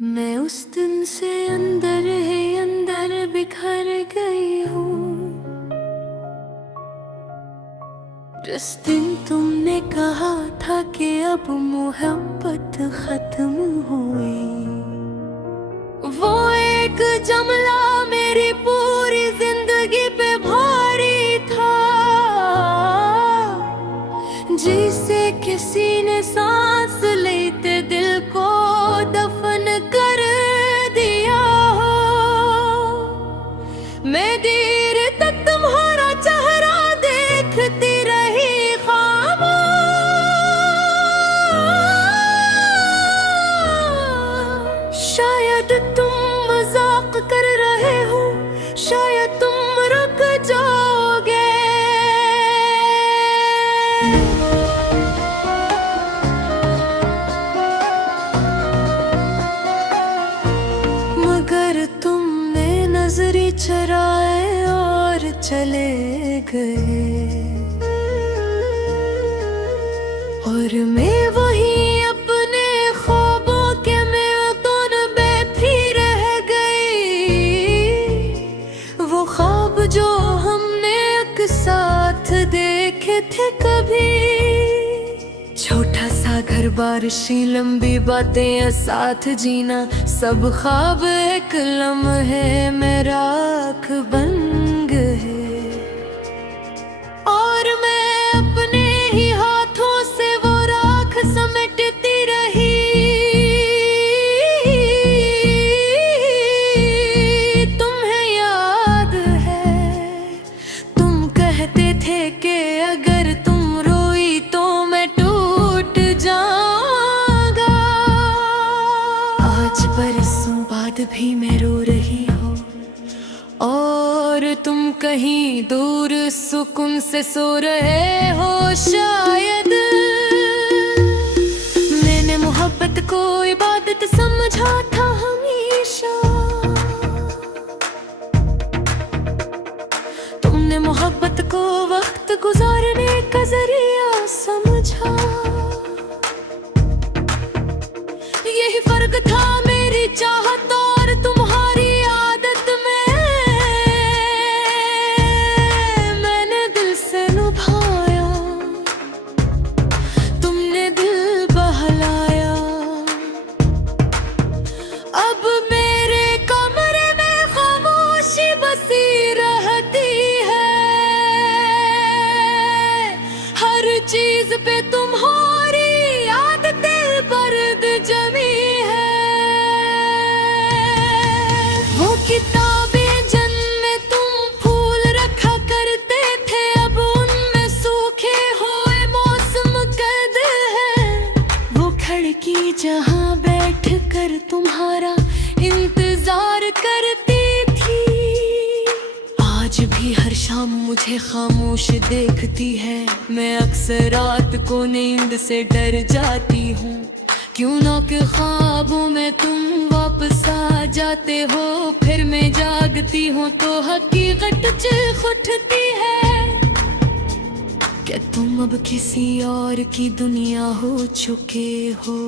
मैं उस दिन से अंदर ही अंदर बिखर गई हूँ, जिस दिन तुमने कहा था कि अब मोहब्बत खत्म हुई। वो एक जमला मेरी पूरी जिंदगी पे भारी था, जिसे किसी ने सांस लेते दिल को दफन कर दिया हो। मैं देर तक तुम्हारा चेहरा देखती रही खामोश, शायद तुम मजाक कर रहे हो, शायद तुम रुक जाओगे। मगर तुमने नजरी चराए और चले गए, और मैं वही अपने ख्वाबों के मैदान बैठी रह गई। वो ख्वाब जो हमने एक साथ देखे थे कभी, छोटा सा घर, बारिशें, लंबी बातें, साथ जीना, सब ख्वाब एक लम्हे में राख बन गए। और मैं अपने ही हाथों से वो राख समेटती रही। तुम्हें याद है, तुम कहते थे कि अगर तुम रोई तो मैं टूट जाऊंगा। आज बरसों बाद भी मैं रो रही हूँ, और तुम कहीं दूर सुकून से सो रहे हो। शायद मैंने मोहब्बत को इबादत समझा था हमेशा, तुमने मोहब्बत को वक्त गुजारने का जरिया समझा। यही फर्क था मेरी चाहत और तुम्हारी आदत में। मैंने दिल से लुभाया, तुमने दिल बहलाया। अब मेरे कमरे में खामोशी बसी रहती है, हर चीज पे तुम्हारी आदतें बर्द जमी है। वो किताबें जिनमें तुम फूल रखा करते थे, अब उनमें सूखे हुए मौसम कैद है। वो खिड़की जहां बैठ कर तुम्हारा इंतजार करती थी, आज भी हर शाम मुझे खामोश देखती है। मैं अक्सर रात को नींद से डर जाती हूँ, क्यों ना कि ख्वाबों में तुम वापस आ जाते हो। फिर मैं जागती हूँ तो हकीकत चीख उठती है कि तुम अब किसी और की दुनिया हो चुके हो।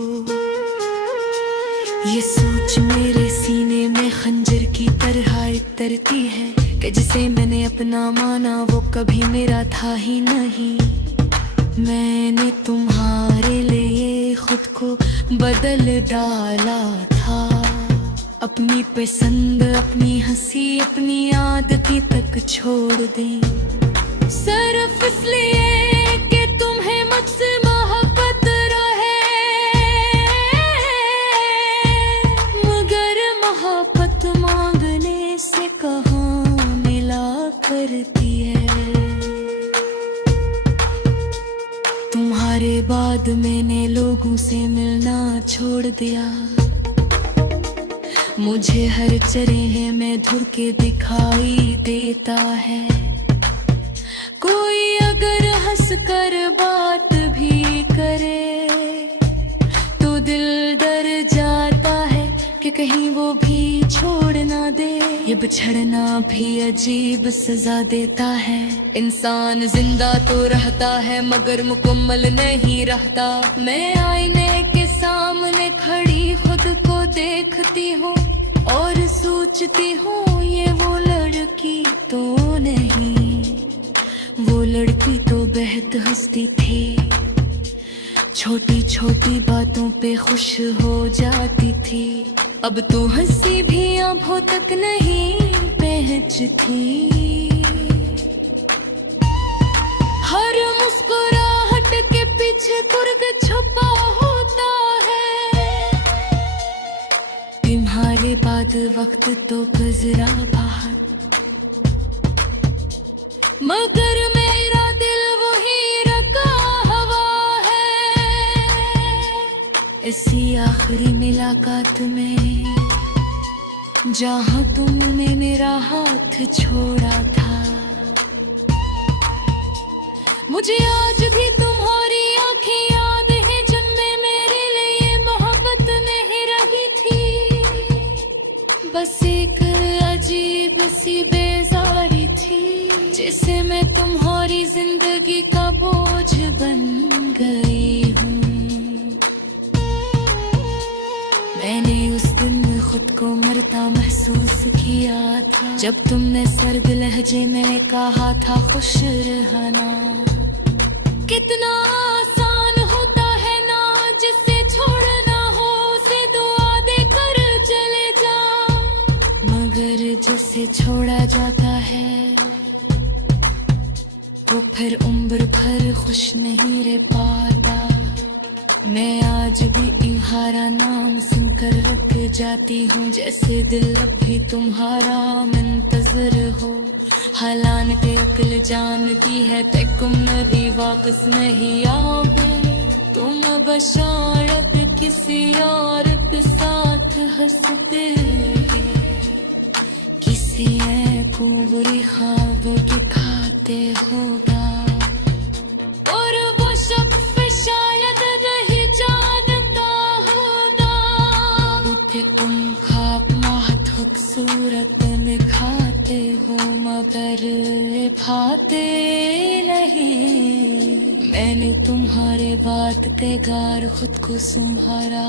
ये सोच मेरे सीने में खंजर की तरह उतरती है कि जिसे मैंने अपना माना वो कभी मेरा था ही नहीं। मैंने तुम्हारे लिए खुद को बदल डाला था, अपनी पसंद, अपनी हंसी, अपनी आदतें तक छोड़ दें, सिर्फ इसलिए कि तुम्हें मुझसे मोहब्बत रहे। मगर मोहब्बत मांगने से कहाँ मिला करती है। तुम्हारे बाद मैंने लोगों से मिलना छोड़ दिया, मुझे हर चरह में धुर के दिखाई देता है। कोई अगर हंस कर बात भी करे तो दिल डर जाता है कि कहीं वो भी छोड़ ना दे। ये बिछड़ना भी अजीब सजा देता है। इंसान जिंदा तो रहता है मगर मुकम्मल नहीं रहता। मैं आईने के सामने खड़ी खुद को देखती हूँ और सोचती हूँ ये वो लड़की तो नहीं, वो लड़की तो बेहद हंसती थी, छोटी छोटी बातों पे खुश हो जाती थी। अब तो हंसी भी आंखों तक नहीं पहुंचती, हर मुस्कुराहट के पीछे कुर्द छुपा होता है। तुम्हारे बाद वक्त तो गुजरा बाहर, मगर मेरा दिल वही रखा हवा है। इसी आखिरी मुलाकात में जहाँ तुमने मेरा हाथ छोड़ा था, मुझे आज भी तुम्हारी आंखें याद है जिनमें मेरे लिए मोहब्बत नहीं रही थी। बस एक अजीब सी बेजारी थी जिसे मैं तुम्हारी जिंदगी का बोझ बन गई हूँ। मैंने उस दिन खुद को मरता महसूस किया था जब तुमने सर्द लहजे में कहा था खुश रहना। कितना आसान होता है ना जिसे छोड़ना हो उसे दुआ देकर चले जाओ, मगर जिसे छोड़ा जाता है वो फिर उम्र भर खुश नहीं रह पाता। मैं आज भी तुम्हारा नाम सुनकर रुक जाती हूँ, जैसे दिल अब भी तुम्हारा मुंतजर हो। हालांकि अक्ल जान की है तुम नबी वापस नहीं आओगे, तुम बशारत किसी और के साथ हंसते, किसी को बुरी ख्वाब दिखाते होगा। और वो शख्स शायद नहीं जानता होगा कि तुम ख्वाब बहुत खूबसूरत दिखाते हो मगर भाते नहीं। मैंने तुम्हारे बात के गार खुद को संभाला,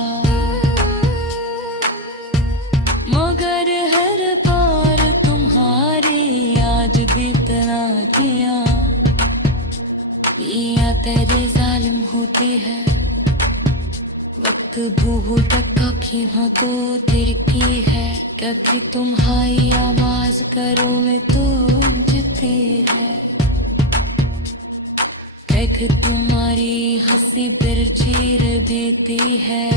मगर हर बार तुम्हारी आज भी तनातियां या तेरे जालिम होती है। वक्त बूढ़ तक आँखों को तिरकी है, कभी तुम्हारी आवाज करो में तो जितती है। एक तुम्हारी हंसी बिर चीर देती है।